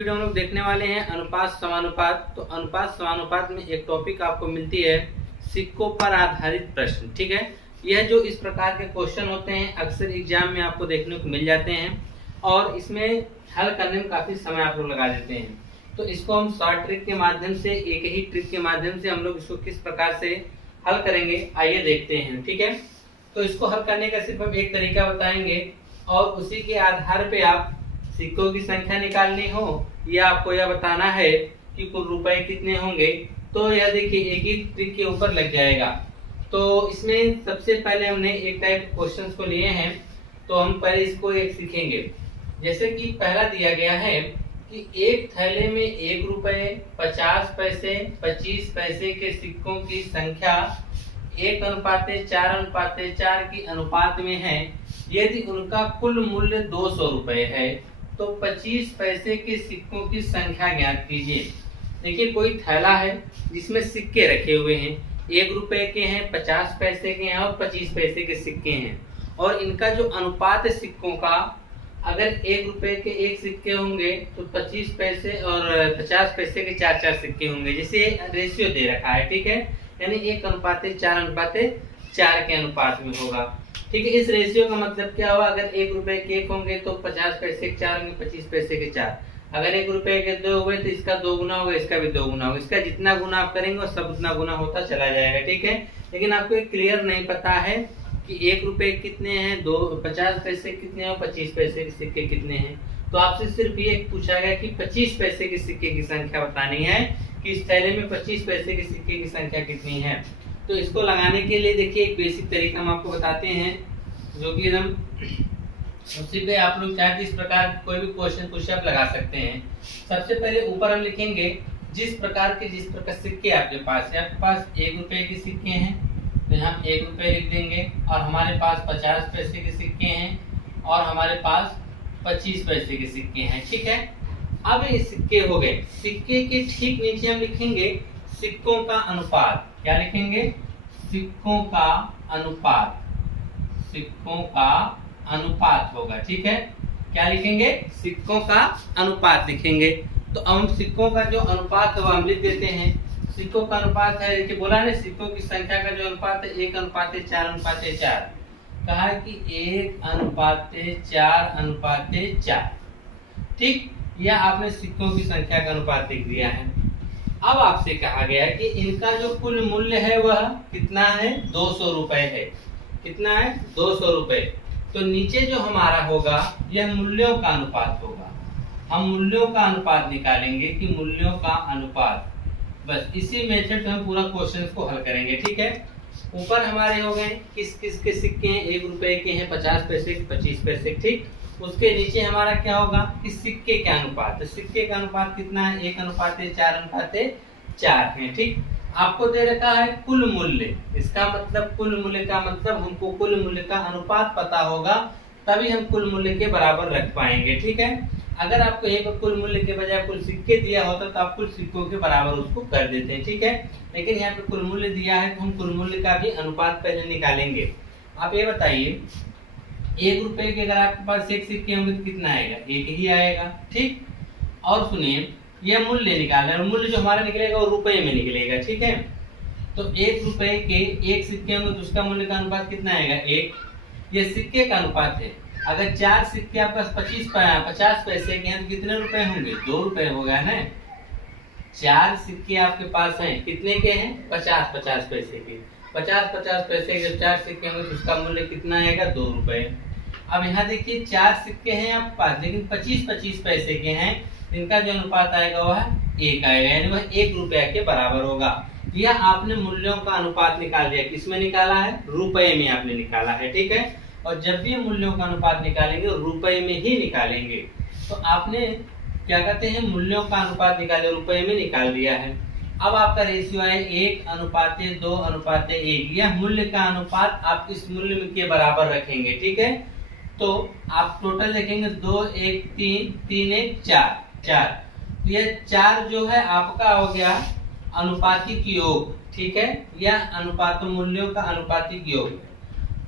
Video हम लोग देखने वाले हैं अनुपात समानुपात। तो अनुपात समानुपात में एक टॉपिक आपको मिलती है सिक्कों पर आधारित प्रश्न। ठीक है, यह जो इस प्रकार के क्वेश्चन होते हैं अक्सर एग्जाम में आपको देखने को मिल जाते हैं और इसमें हल करने में काफी समय आप लोग लगा देते हैं। तो इसको हम शॉर्ट ट्रिक के माध्यम से, एक ही ट्रिक के माध्यम से हम लोग इसको किस प्रकार से हल करेंगे आइए देखते हैं। ठीक है, तो इसको हल करने का सिर्फ हम एक तरीका बताएंगे और उसी के आधार पे आप सिक्कों की संख्या निकालनी हो या आपको यह बताना है कि कुल रुपए कितने होंगे, तो यह देखिए एक ही ट्रिक के ऊपर लग जाएगा। तो इसमें सबसे पहले हमने एक टाइप क्वेश्चंस को लिए हैं, तो हम पहले इसको एक सीखेंगे। जैसे कि पहला दिया गया है कि एक थैले में 1 रुपए, 50 पैसे, 25 पैसे के सिक्कों की संख्या 1:4:4 की अनुपात में है। यदि उनका कुल मूल्य 200 रुपए है तो 25 पैसे के सिक्कों की संख्या ज्ञात कीजिए। देखिए कोई थैला है जिसमें सिक्के रखे हुए हैं, 1 रुपए के हैं, 50 पैसे के हैं और 25 पैसे के सिक्के हैं और इनका जो अनुपात है सिक्कों का, अगर 1 रुपए के 1 सिक्के होंगे तो 25 पैसे और 50 पैसे के 4 सिक्के होंगे। जैसे रेशियो दे रखा है, ठीक है, यानी 1:4:4 के अनुपात में होगा। ठीक है, इस रेशियो का मतलब क्या हुआ, अगर 1 रुपए के 1 होंगे तो 50 पैसे के 4 होंगे, 25 पैसे के 4। अगर 1 रुपए के 2 हुए तो इसका 2 गुना होगा, इसका भी 2 गुना होगा। इसका जितना गुना आप करेंगे वो सब उतना गुना होता चला जाएगा। ठीक है, लेकिन आपको एक क्लियर नहीं पता है कि 1 रुपए कितने हैं, 50 पैसे कितने हैं और 25 पैसे के सिक्के कितने हैं। तो आपसे सिर्फ ये पूछा गया कि 25 पैसे के सिक्के की संख्या बतानी है कि इस थैले में 25 पैसे के सिक्के की संख्या कितनी है। तो इसको लगाने के लिए देखिए एक बेसिक तरीका हम आपको बताते हैं, जो कि हम उसी पे आप लोग चाहे इस प्रकार कोई भी क्वेश्चन पुशअप लगा सकते हैं। सबसे पहले ऊपर हम लिखेंगे जिस प्रकार सिक्के आपके पास है। आपके पास 1 रुपए के सिक्के हैं तो यहाँ 1 रुपए लिख देंगे और हमारे पास 50 पैसे के सिक्के हैं और हमारे पास 25 पैसे के सिक्के हैं। ठीक है, अब ये सिक्के हो गए। सिक्के के ठीक नीचे हम लिखेंगे सिक्कों का अनुपात। क्या लिखेंगे? सिक्कों का अनुपात। सिक्कों का अनुपात होगा। ठीक है, क्या लिखेंगे? सिक्कों का अनुपात लिखेंगे। तो हम सिक्कों का जो अनुपात है वो हम लिख देते हैं। सिक्कों का अनुपात है, देखिए बोला ना, सिक्कों की संख्या का जो अनुपात है 1:4:4। कहा कि 1:4:4। ठीक, यह आपने सिक्कों की संख्या का अनुपात लिख दिया है। अब आपसे कहा गया है कि इनका जो कुल मूल्य है वह कितना है? 200 रुपए है। कितना है? 200 रुपए। तो नीचे जो हमारा होगा यह मूल्यों का अनुपात होगा। हम मूल्यों का अनुपात निकालेंगे कि मूल्यों का अनुपात, बस इसी मेथड से हम पूरा क्वेश्चन को हल करेंगे। ठीक है, ऊपर हमारे हो गए किस किस के सिक्के हैं, 1 रुपए के हैं, 50 पैसे के, 25 पैसे के। ठीक, उसके नीचे हमारा क्या होगा कि सिक्के का अनुपात। तो सिक्के का अनुपात कितना है? 1:4:4 है। ठीक, आपको दे रखा है कुल मूल्य। इसका मतलब कुल मूल्य का मतलब हमको कुल मूल्य का अनुपात पता होगा, तभी हम कुल मूल्य के बराबर रख पाएंगे। ठीक है, अगर आपको एक कुल मूल्य के बजाय कुल सिक्के दिया होता तो आप कुल सिक्कों के बराबर उसको कर देते हैं। ठीक है, लेकिन यहाँ पे कुल मूल्य दिया है तो हम कुल मूल्य का भी अनुपात पहले निकालेंगे। आप ये बताइए 1 रुपए के अगर आपके पास 1 सिक्के होंगे तो कितना आएगा? 1 ही आएगा। ठीक, और सुनिए यह मूल्य निकालना है, मूल्य जो हमारा निकलेगा वो रुपए में निकलेगा। ठीक है, तो 1 रुपए के 1 सिक्के होंगे तो उसका मूल्य का अनुपात कितना आएगा? 1। यह सिक्के का अनुपात है। अगर 4 सिक्के आपके पास 50 पैसे के हैं तो कितने रुपए होंगे? 2 रुपए हो गया ना। 4 सिक्के आपके पास हैं, कितने के हैं? 50 पैसे के। 50 पैसे के जब 4 सिक्के होंगे तो उसका मूल्य कितना आएगा? 2 रुपए। अब यहाँ देखिए 4 सिक्के हैं आपके पास, लेकिन 25 पैसे के हैं, इनका जो अनुपात आएगा वह 1 आएगा, यानी वह 1 रुपया के बराबर होगा। यह आपने मूल्यों का अनुपात निकाल दिया। किसमें निकाला है? रुपए में आपने निकाला है। ठीक है, और जब भी मूल्यों का अनुपात निकालेंगे रुपए में ही निकालेंगे। तो आपने क्या कहते हैं, मूल्यों का अनुपात निकाले, रुपए में निकाल दिया है। अब आपका रेशियो है 1:2:1। यह मूल्य का अनुपात आप इस मूल्य के बराबर रखेंगे। ठीक है, तो आप टोटल देखेंगे 2, 1, 3, 3, 1, 4। तो यह 4 जो है आपका हो गया अनुपातिक योग। ठीक है, यह अनुपात मूल्यों का अनुपातिक योग।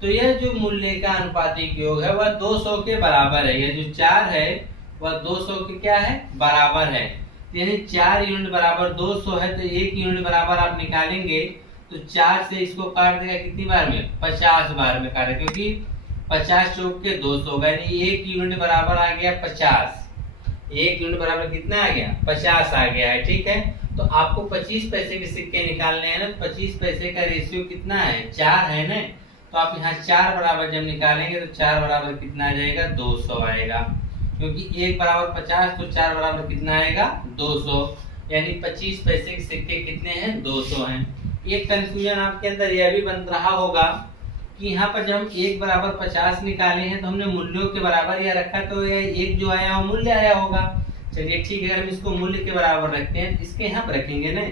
तो यह जो मूल्य का अनुपातिक योग है वह 200 के बराबर है। यह जो 4 है वह 200 के क्या है, बराबर है। यानी 4 यूनिट बराबर 200 है, तो 1 यूनिट बराबर आप निकालेंगे तो 4 से इसको काट देगा कितनी बार में, 50 बार में काटेगा, क्योंकि 50 चौक के 200 होगा, यानी 1 यूनिट बराबर आ गया 50। 1 यूनिट बराबर कितना आ गया, 50 आ गया है। ठीक है, तो आपको 25 पैसे के सिक्के निकालने हैं ना, 25 पैसे का रेशियो कितना है, 4 है ना, तो आप यहाँ 4 बराबर जब निकालेंगे तो 4 बराबर कितना आ जाएगा, 200 आएगा, क्योंकि 1 बराबर 50 तो 4 बराबर कितना आएगा, 200, यानी 25 पैसे के सिक्के कितने हैं, 200 हैं। एक कंफ्यूजन आपके अंदर यह भी बन रहा होगा कि यहाँ पर जब हम 1 बराबर 50 निकाले हैं तो हमने मूल्यों के बराबर या रखा, तो यह 1 जो आया वो मूल्य आया होगा। चलिए ठीक है, अगर हम इसको मूल्य के बराबर रखते हैं, इसके यहाँ पर रखेंगे ना,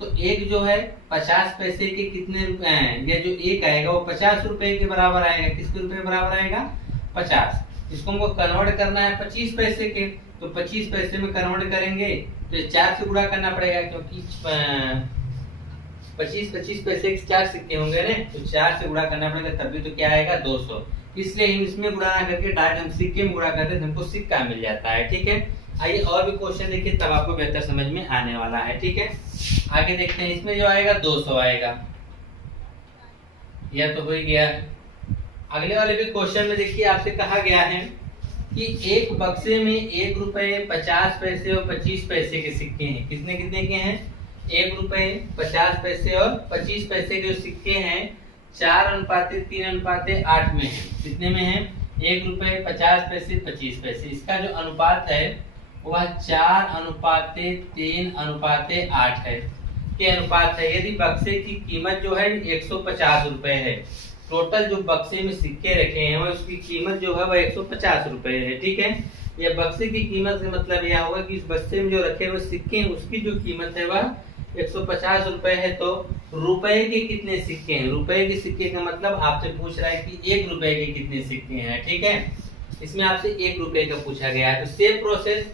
तो 1 जो है 50 पैसे के कितने रुपए हैं, या जो 1 आएगा वो 50 रुपए के बराबर आएगा। किसके रुपए के बराबर आएगा, 50। इसको हमको कन्वर्ट करना है 25 पैसे के, तो 25 पैसे में कन्वर्ट करेंगे तो 4 से गुणा करना पड़ेगा, क्योंकि 25 पैसे के 4 सिक्के होंगे ना, तो 4 से गुणा करना पड़ेगा, तभी तो क्या आएगा, 200। इसलिए हम इसमें गुणा ना करके डायरेक्ट हम सिक्के में गुणा करते हैं, हमको सिक्का मिल जाता है। ठीक है, आइए और भी क्वेश्चन देखिए, तब आपको बेहतर समझ में आने वाला है। ठीक है, आगे देखते हैं, इसमें जो आएगा 200 आएगा, यह तो हो ही गया। अगले वाले भी क्वेश्चन में देखिए आपसे कहा गया है कि एक बक्से में 1 रुपए 50 पैसे और 25 पैसे के सिक्के हैं। कितने कितने के हैं, 1 रुपए 50 पैसे और 25 पैसे के जो सिक्के हैं 4:3:8 में है। कितने में है, 1 रुपए 50 पैसे 25 पैसे, इसका जो अनुपात है वह 4:3:8 है के अनुपात है। यदि बक्से की कीमत जो है 150 रुपए है, टोटल जो बक्से में सिक्के रखे हैं उसकी कीमत जो है वह 150 रुपए है। ठीक है, यह बक्से की कीमत का मतलब यह होगा कि इस बक्से में जो रखे हुए सिक्के हैं उसकी जो कीमत है वह 150 रुपए है। तो रुपए के कितने सिक्के हैं, रुपए के सिक्के का मतलब आपसे पूछ रहा है कि 1 रुपए के कितने सिक्के हैं। ठीक है, इसमें आपसे 1 रुपए का पूछा गया है, तो सेम प्रोसेस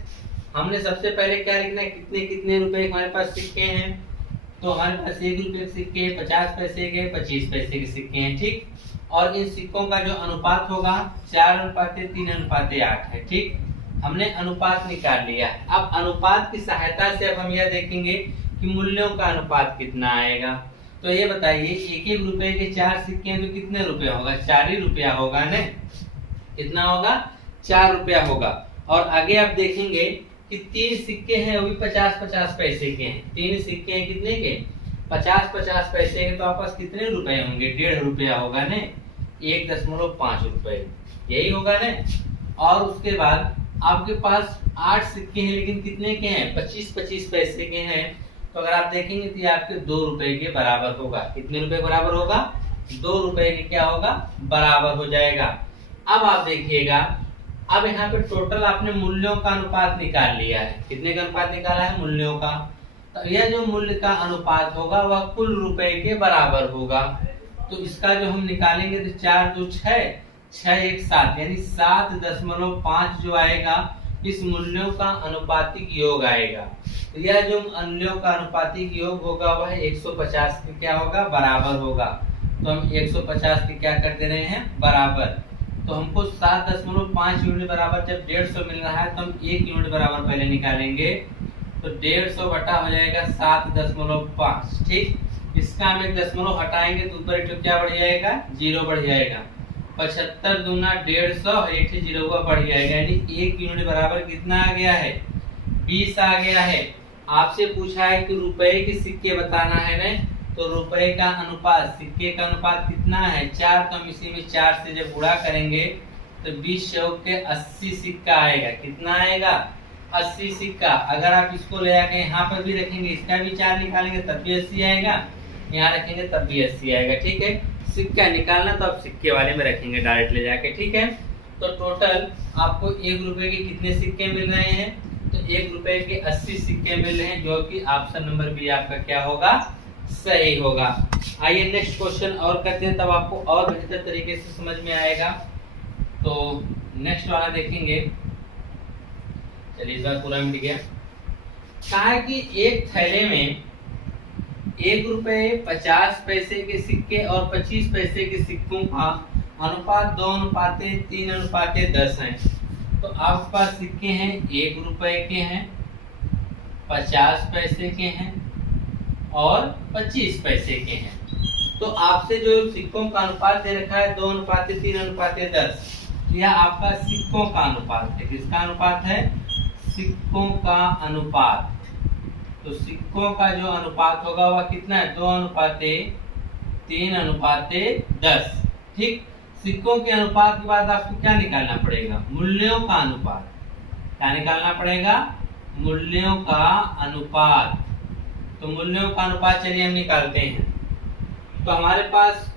हमने सबसे पहले क्या लिखना है, कितने कितने रुपए हमारे पास सिक्के हैं, तो हमारे पास 1 रुपए के सिक्के, 50 पैसे के, 25 पैसे के सिक्के हैं। ठीक, और इन सिक्कों का जो अनुपात होगा 4:3:8 है। ठीक, हमने अनुपात निकाल लिया। अब अनुपात की सहायता से अब हम यह देखेंगे कि मूल्यों का अनुपात कितना आएगा। तो ये बताइए, 1-1 रुपए के 4 सिक्के हैं तो कितने रुपए होगा, 4 ही रुपया होगा ना, कितना होगा, 4 रुपया होगा। और आगे आप देखेंगे कि 3 सिक्के हैं वो भी 50-50 पैसे के हैं। 3 सिक्के हैं कितने के, 50-50 पैसे के, तो आपके पास कितने रुपए होंगे, 1.5 रुपया होगा ना, 1.5 रुपए, यही होगा ना। और उसके बाद आपके पास 8 सिक्के हैं, लेकिन कितने के हैं, 25-25 पैसे के हैं, तो अगर आप देखेंगे तो ये आपके 2 रुपए के बराबर होगा। कितने रुपए बराबर होगा, 2 रुपए के क्या होगा, बराबर हो जाएगा। अब आप देखिएगा, अब यहाँ पे टोटल आपने मूल्यों का अनुपात निकाल लिया है। कितने का अनुपात निकाला है, मूल्यों का, तो यह जो मूल्य का अनुपात होगा वह कुल रुपए के बराबर होगा। तो इसका जो हम निकालेंगे तो 4 2 6, 6 1 7, यानी 7.5 जो आएगा इस मूल्यों का अनुपातिक योग आएगा। तो यह जो मूल्यों का अनुपातिक योग होगा वह 150 के क्या होगा, बराबर होगा। तो हम 150 के क्या कर दे रहे हैं, बराबर। तो हमको 7.5 यूनिट बराबर जब 150 मिल रहा है तो हम 1 यूनिट बराबर पहले निकालेंगे, तो 150 बटा हो जाएगा 7.5। ठीक, इसका हम 1 दशमलव हटाएंगे तो ऊपर एक क्या बढ़ जाएगा, 0 बढ़ जाएगा। 75 दूना 150, एक 0 बढ़ जाएगा, यानी 1 यूनिट बराबर कितना आ गया है, 20 आ गया है। आपसे पूछा है कि रुपए के सिक्के बताना है ना, तो रुपए का अनुपात, सिक्के का अनुपात कितना है, 4, तो हम इसी में 4 से जब गुणा करेंगे तो 20 चौक के 80 सिक्का आएगा। कितना आएगा, 80 सिक्का। अगर आप इसको ले आके यहाँ पर भी रखेंगे, इसका भी 4 निकालेंगे तब भी 80 आएगा, यहाँ रखेंगे तब भी 80 आएगा। ठीक है, सिक्का निकालना तो आप सिक्के वाले में रखेंगे डायरेक्ट ले जाके। ठीक है, तो टोटल आपको 1 रुपए के कितने सिक्के मिल रहे हैं, तो 1 रुपए के 80 सिक्के मिल रहे हैं, जो कि ऑप्शन नंबर बी आपका क्या होगा, सही होगा। आइए नेक्स्ट क्वेश्चन और करते हैं, तब आपको और बेहतर तरीके से समझ में आएगा। तो नेक्स्ट वाला देखेंगे, चलिए इस बार पूरा मिट गया। कहा है कि एक थैले में 1 रुपए 50 पैसे के सिक्के और 25 पैसे के सिक्कों का अनुपात 2:3:10 है। तो आपके पास सिक्के हैं 1 रुपए के हैं, 50 पैसे के हैं और 25 पैसे के हैं। तो आपसे जो सिक्कों का अनुपात दे रखा है 2:3:10, यह आपका सिक्कों का अनुपात है। किसका अनुपात है? सिक्कों का अनुपात। तो सिक्कों का जो अनुपात होगा वह कितना है? 2:3:10। ठीक। सिक्कों के अनुपात के बाद आपको क्या निकालना पड़ेगा? मूल्यों का अनुपात। क्या निकालना पड़ेगा? मूल्यों का अनुपात। तो मूल्यों का अनुपात चलिए हम निकालते हैं। तो हमारे पास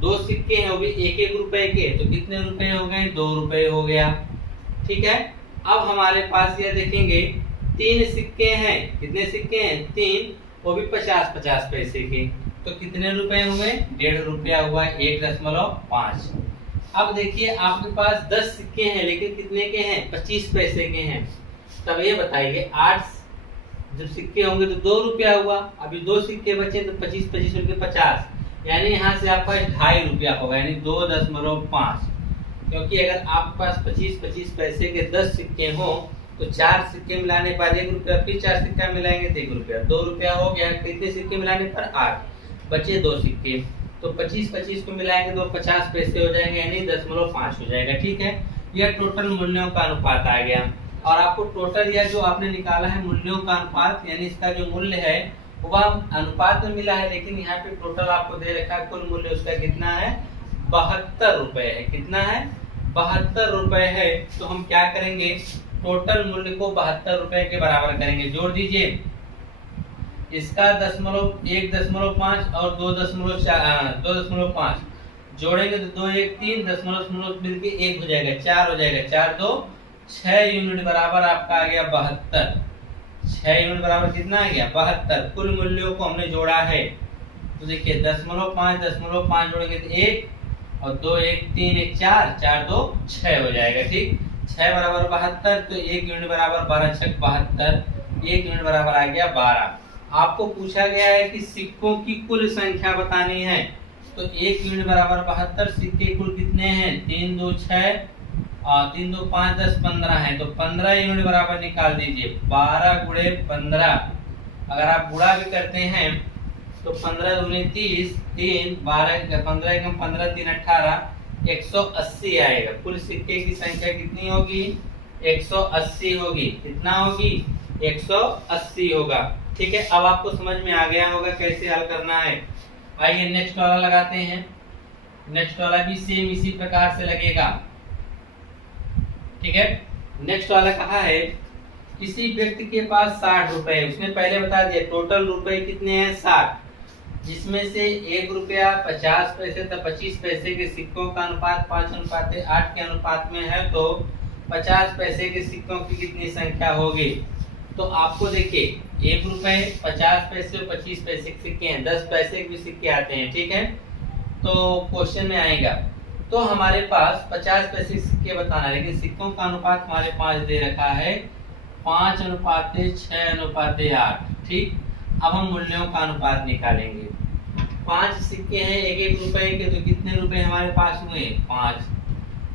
2 सिक्के हैं, वो भी 1-1 रुपए के। तो कितने रुपए हो गए? 2 रुपए हो गया। ठीक है। अब हमारे पास ये देखेंगे 3 सिक्के हैं। कितने सिक्के हैं? 3, वो भी 50-50 पैसे के। तो कितने रुपए हुए? 1.5 रुपया हुआ, 1.5। अब देखिए आपके पास 10 सिक्के हैं, लेकिन कितने के हैं? 25 पैसे के हैं। तब ये बताइए 8 जब सिक्के होंगे तो 2 रुपया हुआ। अभी 2 सिक्के बचे तो 25-25 रुपये 50, यानी यहाँ से आपका 2.5 रुपया होगा, यानी 2.5। क्योंकि अगर आपके पास 25-25 पैसे के 10 सिक्के हो तो 4 सिक्के मिलाने पर 1 रुपया, फिर 4 सिक्का मिलाएंगे तो 1 रुपया, 2 रुपया हो गया। कितने सिक्के मिलाने पर? 8, बचे 2 सिक्के। तो 25-25 को मिलाएंगे तो 50 पैसे हो जाएंगे, यानी 10.5 हो जाएगा। ठीक है। यह टोटल मूल्यों का अनुपात आ गया। और आपको टोटल यह जो आपने निकाला है मूल्यों का अनुपात, यानी इसका जो मूल्य है वह अनुपात में मिला है, लेकिन यहाँ पे टोटल आपको दे रखा है कुल मूल्य उसका कितना है? 72 रुपए है। कितना है? 72 रुपए है। तो हम क्या करेंगे? टोटल मूल्य को 72 रुपए के बराबर करेंगे। जोड़ दीजिए इसका 1.5 और 2.5 जोड़ेंगे तो 2 1 3 दशमलव मिलके 1 हो जाएगा, 4 हो जाएगा। 4 2 6 यूनिट बराबर आपका आ गया 72। 6 यूनिट बराबर कितना आ गया? 72। कुल मूल्यों को हमने जोड़ा है। तो देखिए 0.5 जोड़ेंगे तो 1 और 2 1 3 1 4 4 2 6 हो जाएगा। ठीक। 6 बराबर 72, तो 1 यूनिट बराबर 12 6 72, 1 यूनिट बराबर आ गया 12। आपको पूछा गया है कि सिक्कों की कुल संख्या बतानी है। तो 1 यूनिट बराबर 72, सिक्के कुल कितने हैं? 3 2 6 और 3 2 5 10 15 है। तो 15 यूनिट बराबर निकाल दीजिए। 12 गुणे 15, अगर आप गुणा भी करते हैं तो 15 दूनी 30, 3 12 15 15 3 18, 180 आएगा। कुल सिक्के की संख्या कितनी होगी? 180 होगी। कितना होगी? 180 होगा। ठीक है। अब आपको समझ में आ गया होगा कैसे हल करना है। आइए नेक्स्ट वाला लगाते हैं। नेक्स्ट वाला भी सेम इसी प्रकार से लगेगा। ठीक है। नेक्स्ट वाला कहा है किसी व्यक्ति के पास 60 रुपए है। उसने पहले बता दिया टोटल रुपए कितने हैं? 60, जिसमें से 1 रुपया 50 पैसे तक 25 पैसे के सिक्कों का अनुपात 5:8 के अनुपात में है। तो 50 पैसे के सिक्कों की कितनी संख्या होगी? तो आपको देखिए 1 रुपए 50 पैसे और 25 पैसे के सिक्के हैं, 10 पैसे के भी सिक्के आते हैं। ठीक है। तो क्वेश्चन में आएगा तो हमारे पास 50 पैसे के सिक्के बताना है, लेकिन सिक्कों का अनुपात हमारे पास दे रखा है 5:6:8। ठीक। अब हम मूल्यों का अनुपात निकालेंगे। 5 सिक्के हैं 1-1 रुपए के, तो कितने रुपए हमारे पास हुए? 5।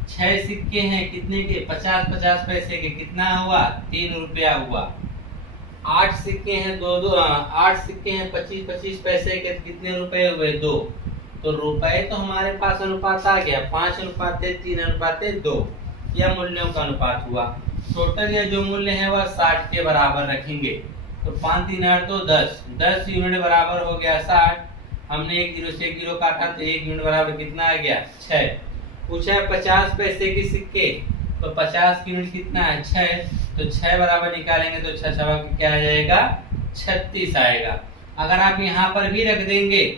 6 सिक्के हैं कितने के? 50-50 पैसे के, कितना हुआ? 3 रुपया हुआ। 8 सिक्के हैं 8 सिक्के हैं 25-25 पैसे के, कितने रुपए हुए? 2। तो रुपए तो हमारे पास अनुपात आ गया 5:3:2। यह मूल्यों का अनुपात हुआ। टोटल यह जो मूल्य है वह 60 के बराबर रखेंगे। तो 5 3 8 2 10 यूनिट बराबर हो गया 60। हमने 1 0 से 1 0 काटा तो 1 यूनिट बराबर कितना आ गया? 6। पूछा है 50 पैसे के सिक्के, तो 50 की यूनिट कितना है? 6। तो 6 बराबर निकालेंगे तो 6 6 क्या आ जाएगा? 36 आएगा। अगर आप यहाँ पर भी रख देंगे,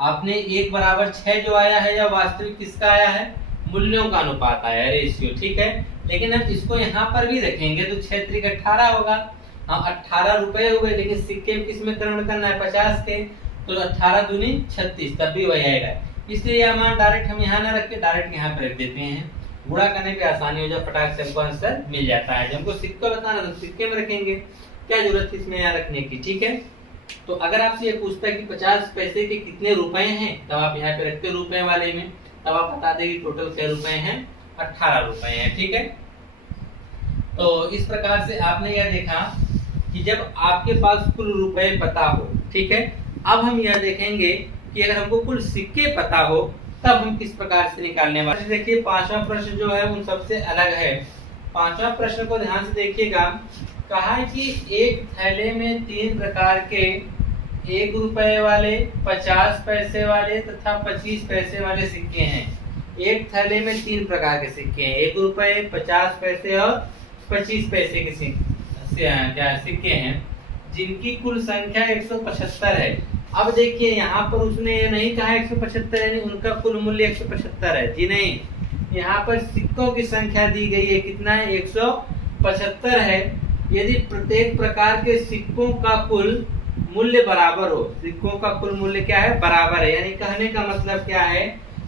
आपने 1 बराबर 6 जो आया है, या वास्तविक किसका आया है? मूल्यों का अनुपात आया है, रेशियो। ठीक है। लेकिन हम इसको यहाँ पर भी रखेंगे तो 6 3 18 होगा। हाँ 18 रुपए हुए, लेकिन सिक्के में किस में कन्वर्ट करना है? 50 के। तो 18 दूनी 36, तब भी वही आएगा। इसलिए यह मान डायरेक्ट हम यहाँ ना रख के डायरेक्ट यहाँ पे रख देते हैं। गुणा करने पे आसानी हो जाए, फटाक से हमको आंसर मिल जाता है। जब हमको सिक्का बताना तो सिक्के में रखेंगे, क्या जरूरत है इसमें यहाँ रखने की। ठीक है। तो अगर आपसे ये पूछता है कि 50 पैसे के कितने रुपए हैं, तब आप यहाँ पे रखते रुपए वाले में, तब आप बता देंगे टोटल क्या रुपए हैं? 18 रुपए हैं। ठीक है। तो इस प्रकार से आपने यह देखा कि जब आपके पास कुल रुपए पता हो, ठीक है। अब हम यह देखेंगे कि अगर हमको कुल सिक्के पता हो तब हम किस प्रकार से निकालने वाले। देखिए पांचवा प्रश्न जो है उन सबसे अलग है। पांचवा प्रश्न को ध्यान से देखिएगा। कहा है कि एक थैले में 3 प्रकार के 1 रुपए वाले, 50 पैसे वाले तथा 25 पैसे वाले सिक्के हैं। एक थैले में 3 प्रकार के सिक्के हैं, 1 रुपए, 50 पैसे और 25 पैसे के सिक्के हैं, जिनकी कुल संख्या 175 है। अब देखिए यहाँ पर उसने ये नहीं कहा 175 यानी उनका कुल मूल्य 175 है जी, नहीं। यहाँ पर सिक्कों की संख्या दी गई है, कितना है, 175 है। यदि प्रत्येक प्रकार के सिक्कों का कुल मूल्य बराबर हो, सिक्कों का कुल मूल्य क्या है, बराबर है। यानी कहने का मतलब क्या है,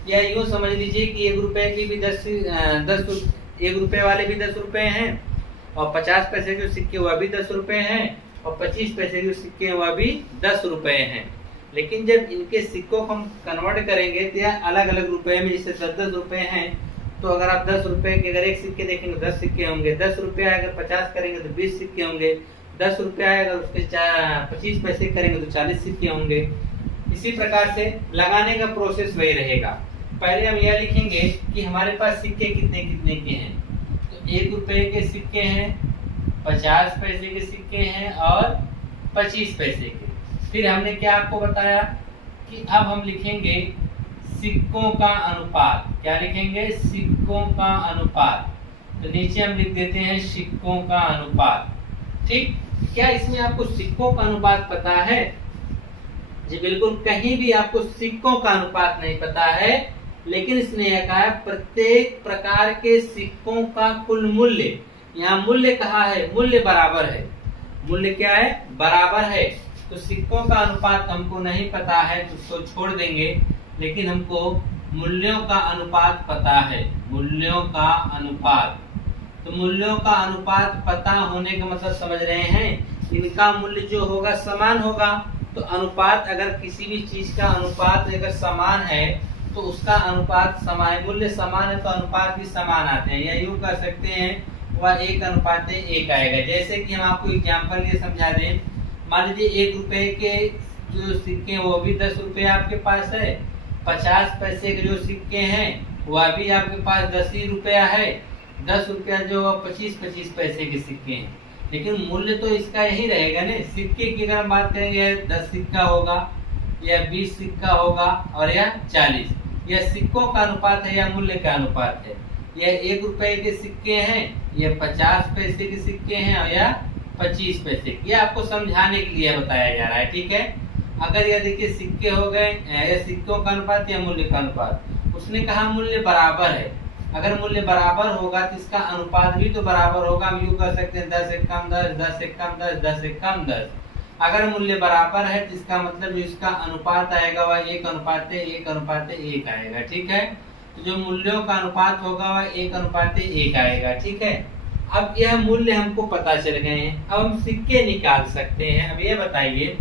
या यूँ समझ लीजिए कि 1 रुपए की भी 10 1 रुपए वाले भी 10 रुपए हैं और 50 पैसे के सिक्के वह भी 10 रुपए हैं और 25 पैसे के सिक्के वह भी 10 रुपए हैं। लेकिन जब इनके सिक्कों को हम कन्वर्ट करेंगे तो यह अलग अलग रुपए में, जैसे 10-10 रुपए हैं तो अगर आप 10 रुपए के अगर एक सिक्के देखेंगे 10 सिक्के होंगे, 10 रुपए अगर 50 करेंगे तो 20 सिक्के होंगे, 10 रुपए अगर उसके 25 पैसे करेंगे तो 40 सिक्के होंगे। इसी प्रकार से लगाने का प्रोसेस वही रहेगा। पहले हम यह लिखेंगे कि हमारे पास सिक्के कितने कितने के हैं। तो 1 रुपए के सिक्के हैं, 50 पैसे के सिक्के हैं और 25 पैसे के। फिर हमने क्या आपको बताया कि अब हम लिखेंगे सिक्कों का अनुपात। क्या लिखेंगे, सिक्कों का अनुपात। तो नीचे हम लिख देते हैं सिक्कों का अनुपात, ठीक। क्या इसमें आपको सिक्कों का अनुपात पता है जी? बिल्कुल कहीं भी आपको सिक्कों का अनुपात नहीं पता है, लेकिन इसने यह कहा प्रत्येक प्रकार के सिक्कों का कुल मूल्य। यहाँ मूल्य कहा है, मूल्य बराबर है। मूल्य क्या है, बराबर है। तो सिक्कों का अनुपात हमको नहीं पता है तो उसको छोड़ देंगे, लेकिन हमको मूल्यों का अनुपात पता है। मूल्यों का अनुपात, तो मूल्यों का अनुपात पता होने का मतलब समझ रहे हैं, इनका मूल्य जो होगा समान होगा। तो अनुपात, अगर किसी भी चीज का अनुपात अगर समान है तो उसका अनुपात समान, मूल्य समान है तो अनुपात भी समान आते हैं। या यूँ कर सकते हैं वह 1:1 आएगा। जैसे कि हम आपको एग्जाम्पल ये समझा दें, मान लीजिए 1 रुपए के जो सिक्के वो भी 10 रुपए आपके पास है, 50 पैसे के जो सिक्के हैं वह भी आपके पास 10 ही रुपया है, 10 रुपया जो 25-25 पैसे के सिक्के हैं। लेकिन मूल्य तो इसका यही रहेगा ना। सिक्के की अगर हम बात करेंगे 10 सिक्का होगा या 20 सिक्का होगा और या 40, यह सिक्कों का अनुपात है या मूल्य का अनुपात है। यह 1 रुपए के सिक्के हैं, यह 50 पैसे के सिक्के हैं और या 25 पैसे। ये आपको समझाने के लिए बताया जा रहा है, ठीक है। अगर यह देखिए सिक्के हो गए, यह सिक्कों का अनुपात या मूल्य का अनुपात, उसने कहा मूल्य बराबर है। अगर मूल्य बराबर होगा तो इसका अनुपात भी तो बराबर होगा। हम यूँ कर सकते हैं 10 से कम 10, 10 से कम 10, 10 से कम 10। अगर मूल्य बराबर है तो इसका मतलब जो इसका अनुपात आएगा वह 1:1 आएगा, ठीक है। तो जो मूल्यों का अनुपात होगा वह 1:1 आएगा, ठीक है। अब यह मूल्य हमको पता चल गए हैं, अब हम सिक्के निकाल सकते हैं। अब ये बताइए,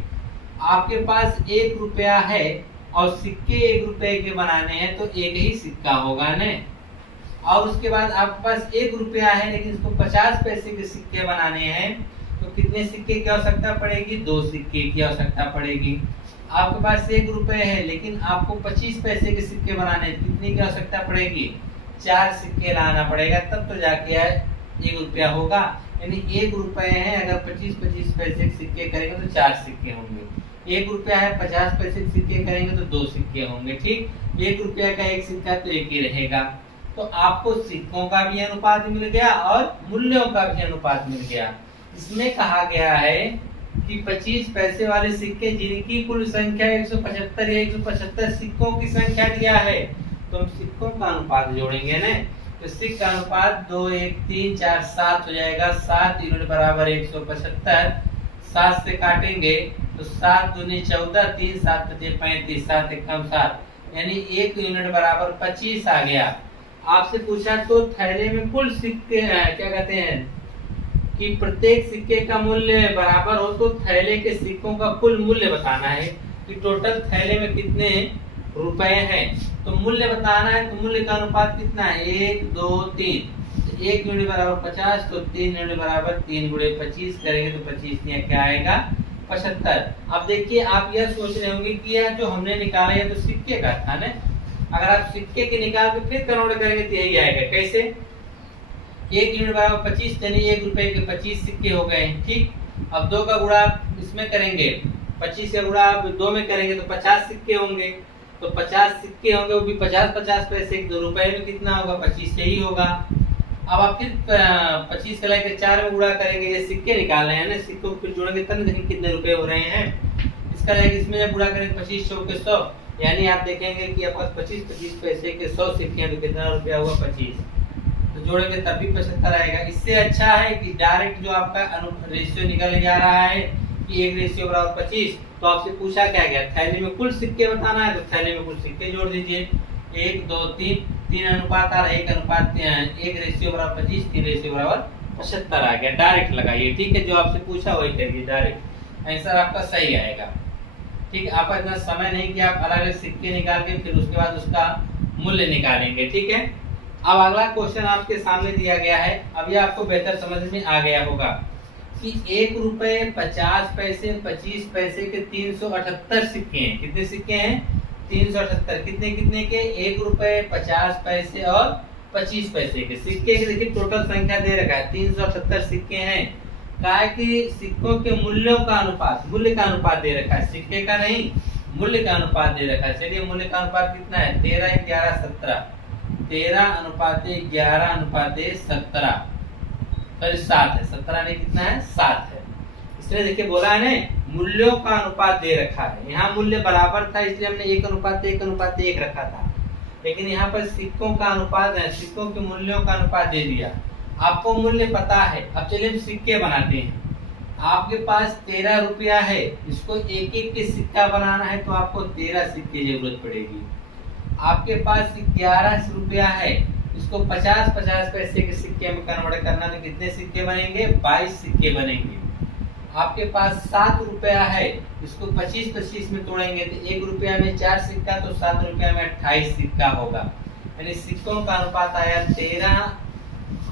आपके पास 1 रुपया है और सिक्के 1 रुपए के बनाने हैं तो एक ही सिक्का होगा न। और उसके बाद आपके पास 1 रुपया है लेकिन इसको 50 पैसे के सिक्के बनाने हैं तो कितने सिक्के की आवश्यकता पड़ेगी, 2 सिक्के की आवश्यकता पड़ेगी। आपके पास 1 रुपए है लेकिन आपको 25 पैसे के सिक्के बनाने हैं, कितनी की आवश्यकता पड़ेगी, 4 सिक्के लाना पड़ेगा, तब तो जाके 1 रुपया होगा। यानी 1 रुपए है, अगर 25-25 पैसे के सिक्के करेंगे तो 4 सिक्के होंगे। 1 रुपया है, 50 पैसे के सिक्के करेंगे तो 2 सिक्के होंगे, ठीक। 1 रुपया का 1 सिक्का तो 1 ही रहेगा। तो आपको सिक्कों का भी अनुपात मिल गया और मूल्यों का भी अनुपात मिल गया। इसमें कहा गया है कि 25 पैसे वाले सिक्के जिनकी कुल संख्या 175 या 175 सिक्कों की संख्या दिया है, तो हम सिक्कों का अनुपात जोड़ेंगे ना। तो सिक्का अनुपात 2, 1, 3, 4, 7 हो जाएगा। 7 यूनिट बराबर 175। 7 से काटेंगे तो 7 दूनी 14, 3 7 बचे 35, 7 एकम 7, यानी 1 यूनिट बराबर 25 आ गया। आपसे पूछा तो थैले में कुल सिक्के क्या कहते हैं कि प्रत्येक सिक्के का मूल्य बराबर हो तो थैले के सिक्कों का कुल मूल्य बताना है कि टोटल थैले में कितने रुपए हैं। तो मूल्य बताना है तो मूल्य का अनुपात कितना है, 1, 2, 3। 1 यूनिट बराबर 50, तो 3 यूनिट बराबर 3 गुणे 25 करेंगे तो 25 यहाँ क्या आएगा 75। अब देखिए आप यह सोच रहे होंगे कि यह जो हमने निकाला है तो सिक्के का था ना, अगर आप सिक्के के निकाल के फिर कन्वर्ट करेंगे तो यही आएगा। कैसे? 1 यूनिट बराबर 25 यानी 1 रुपए के 25 सिक्के हो गए, ठीक। अब 2 का गुणा इसमें करेंगे, 25 का गुणा आप 2 में करेंगे तो 50 सिक्के होंगे, तो 50 सिक्के होंगे, वो भी 50-50 पैसे, 2 रुपए में कितना होगा 25 से ही होगा। अब आप फिर 25 का लेकर 4 में गुणा करेंगे, ये सिक्के निकाल रहे हैं ना, सिक्कों को फिर जोड़ेंगे तब देखेंगे कितने रुपए हो रहे हैं। इसका लेकर इसमें जब गुणा करेंगे 25 100 के 100, यानी आप देखेंगे कि आपके पास 25 पैसे के 100 सिक्के हैं तो कितना रुपया हुआ 25, तो जोड़ेंगे तब भी 75 आएगा। इससे अच्छा है कि डायरेक्ट जो आपका रेशियो निकल जा रहा है कि 1 रेशियो बराबर 25, तो आपसे पूछा क्या गया, थैली में कुल सिक्के बताना है, तो थैली में कुल सिक्के जोड़ दीजिए। 1 2 3 अनुपात आ रहा है, 1 अनुपात 1 रेशियो बराबर 25, 3 रेशियो बराबर 75 आ गया। डायरेक्ट लगाइए, ठीक है, जो आपसे पूछा वही करिए, डायरेक्ट आंसर आपका सही आएगा। ठीक है, आपका इतना समय नहीं कि आप अलग अलग सिक्के निकाल के फिर उसके बाद उसका मूल्य निकालेंगे, ठीक है। अब अगला क्वेश्चन आपके सामने दिया गया है, अब ये आपको बेहतर समझ में आ गया होगा कि 1 रुपए 50 पैसे 25 पैसे के 378 सिक्के हैं। कितने सिक्के हैं? 378। कितने कितने के? 1 रुपए 50 पैसे और 25 पैसे के सिक्के के देखिए टोटल संख्या दे रखा है 378 सिक्के हैं। कहा है कि सिक्कों के मूल्यों का अनुपात, मूल्य का अनुपात दे रखा है, सिक्के का नहीं, मूल्य का अनुपात दे रखा है। चलिए मूल्य का अनुपात कितना है? 13 11 17, 13 अनुपात 11 अनुपात 17, तो 7 है, 17 नहीं कितना है 7 है। इसलिए देखिए बोला है ना मूल्यों का अनुपात दे रखा है, यहाँ मूल्य बराबर था इसलिए हमने 1 अनुपात 1 अनुपात 1 रखा था, लेकिन यहाँ पर सिक्कों का अनुपात है, सिक्कों के मूल्यों का अनुपात दे दिया। आपको मूल्य पता है, अब चलिए हम सिक्के बनाते हैं। आपके पास 13 रुपया है, इसको एक एक के सिक्का बनाना है तो आपको 13 सिक्के की जरूरत पड़ेगी। आपके पास 11 रुपया है, इसको 50-50 पैसे के सिक्के में कन्वर्ट करना तो कितने सिक्के बनेंगे? 22 सिक्के बनेंगे। आपके पास 7 रुपया है, इसको 25-25 में तोड़ेंगे तो 1 रुपया में 4 सिक्का, तो 7 रुपया में 28 सिक्का होगा। यानी सिक्कों का अनुपात आया 13,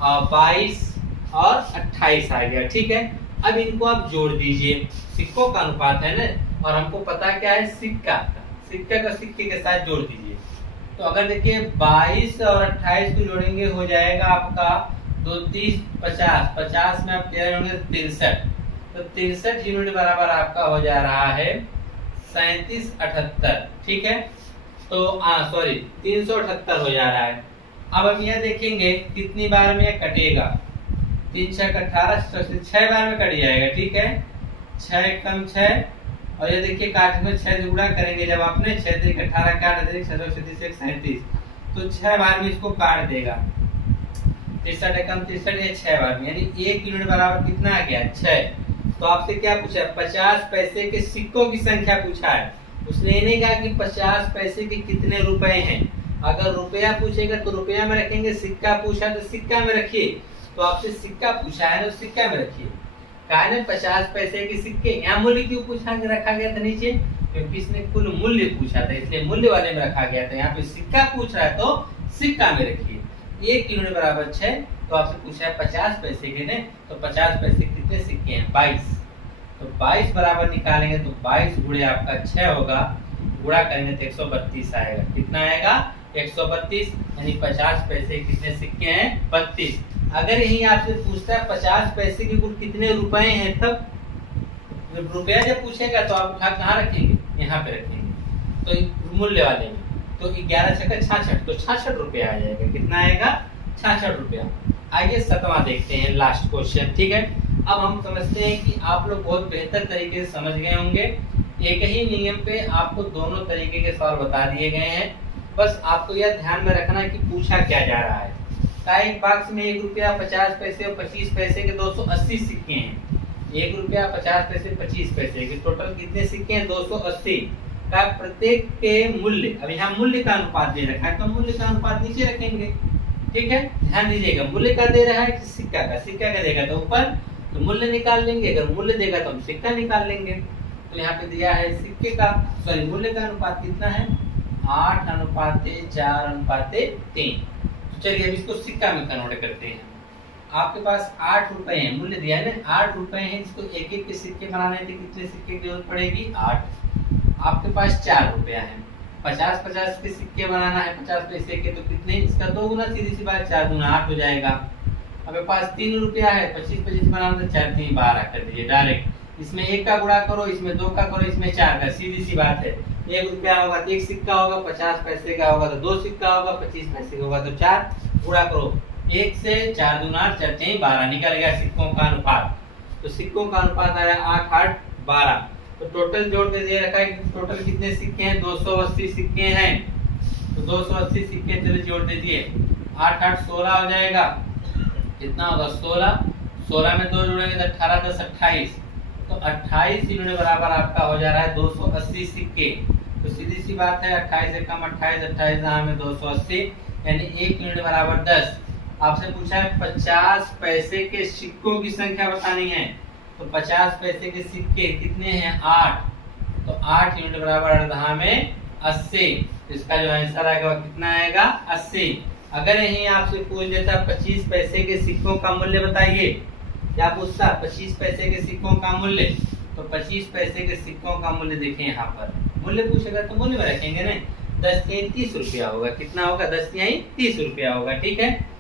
22 और 28 आ गया, ठीक है। अब इनको आप जोड़ दीजिए, सिक्कों का अनुपात है ना, और हमको पता क्या है सिक्का का सिक्के के साथ जोड़ दीजिए। तो अगर देखिए 22 और 28 को जोड़ेंगे हो जाएगा आपका 2 30 50, 50 में आप 13 जोड़ेंगे 63, तो 63 यूनिट बराबर आपका हो जा रहा है 3778, ठीक है। तो सॉरी 378 हो जा रहा है। अब हम यह देखेंगे कितनी बार में यह कटेगा, 3 6 18, 6 बार में कट जाएगा, ठीक है। 6 कम 6, और ये देखिए काट में 6 से गुणा करेंगे, जब आपने 6 3 18 काट देंगे 37 तो 6 बार में इसको काट देगा। 63 कम 63 ये 6 बार में, यानी 1 यूनिट बराबर कितना आ गया 6। तो आपसे क्या पूछा है? 50 पैसे के सिक्कों की संख्या पूछा है। उसने ये नहीं कहा कि 50 पैसे के कितने रुपए हैं। अगर रुपया पूछेगा तो रुपया में रखेंगे, सिक्का पूछा तो सिक्का में रखिए। तो आपसे सिक्का पूछा है ना, सिक्का में रखिए। कहा है 50 पैसे के सिक्के, यहाँ मूल्य क्यों पूछा रखा गया था नीचे? क्योंकि इसने कुल मूल्य पूछा था, इसलिए मूल्य वाले में रखा गया था। यहाँ पे सिक्का पूछ रहा है तो सिक्का में रखिए। 1 यूनिट बराबर 6, तो आपसे पूछा है 50 पैसे के ने, तो 50 पैसे कितने सिक्के हैं? 22। तो 22 बराबर निकालेंगे तो 22 गुणे आपका 6 होगा, गुणा करेंगे तो 132 आएगा। कितना आएगा? 132, यानी 50 पैसे कितने सिक्के हैं? 32। अगर यही आपसे पूछता है 50 पैसे के कुल कितने रुपए हैं, तब रुपया जब पूछेगा तो आप उठा कहाँ रखेंगे? यहाँ पे रखेंगे, तो मूल्य वाले में। तो 11 छक्का 66, तो 66 रुपया आ जाएगा। कितना आएगा? 66 रुपया। आइए 7वां देखते हैं, लास्ट क्वेश्चन, ठीक है। अब हम समझते हैं कि आप लोग बहुत बेहतर तरीके से समझ गए होंगे। एक ही नियम पे आपको दोनों तरीके के सवाल बता दिए गए हैं। बस आपको यह ध्यान में रखना है कि पूछा क्या जा रहा है। एक बॉक्स में 1 रुपया 50 पैसे और 25 पैसे के 280 सिक्के हैं। 1 रुपया 50 पैसे 25 पैसे के टोटल कितने सिक्के हैं? 280 का प्रत्येक के मूल्य, अब यहाँ मूल्य का अनुपात दे रखा है तो मूल्य का अनुपात नीचे रखेंगे, ठीक है। ध्यान दीजिएगा, मूल्य का दे रहा है कि सिक्का का देगा तो ऊपर, तो मूल्य निकाल लेंगे। अगर मूल्य देगा तो हम सिक्का निकाल लेंगे। तो यहाँ पे दिया है सिक्के का, सॉरी मूल्य का अनुपात कितना है? 8:4:3। चलिए अब इसको सिक्का में कन्वर्ट करते हैं। आपके पास 8 रुपए हैं, मूल्य दिया है ना, 8 रुपए हैं, इसको एक एक के सिक्के बनाने थे, कितने सिक्के की जरूरत पड़ेगी? 8। आपके पास 4 रुपया है, 50-50 के सिक्के बनाना है 50 पैसे के, तो कितने? इसका 2 गुना, सीधी सी बात, 4 गुना 8 हो जाएगा। आपके पास 3 रुपया है, 25-25 बनाना, तो 4 3 12 कर दीजिए डायरेक्ट। इसमें 1 का गुणा करो, इसमें 2 का करो, इसमें 4 का, सीधी सी बात है। 1 रुपया होगा तो 1 सिक्का होगा, 50 पैसे का होगा तो 2 सिक्का होगा, 25 पैसे का होगा तो 4 गुणा करो। 1 से 4 दूना 4 3 12 निकल गया सिक्कों का अनुपात। तो सिक्कों का अनुपात आया 8 8 12। तो टोटल जोड़ के दे रखा है, टोटल कितने सिक्के हैं? 280 सिक्के हैं। तो 280 सिक्के चलिए जोड़ दीजिए, 8 8 16 हो जाएगा। कितना होगा? 16। 16 में 2 जोड़ेंगे तो 18 10 28। तो 28 यूनिट बराबर आपका हो जा रहा है 280 सिक्के। तो सीधी सी बात है, 28 से कम 28, 28 में 280, यानी 1 यूनिट बराबर 10। आपसे पूछा है 50 पैसे के सिक्कों की संख्या बतानी है, तो 50 पैसे के सिक्के कितने हैं? 8। तो 8 यूनिट बराबर अर्धा में 80। इसका जो आंसर आएगा कितना आएगा? 80। अगर यही आपसे पूछ देता 25 पैसे के सिक्कों का मूल्य बताइए, क्या पूछता? 25 पैसे के सिक्कों का मूल्य, तो 25 पैसे के सिक्कों का मूल्य देखें यहाँ पर, मूल्य पूछेगा तो मूल्य में रखेंगे ना, 10 तिहाई 30 रुपया होगा। कितना होगा? 10 तिहाई 30 रुपया होगा। ठीक है।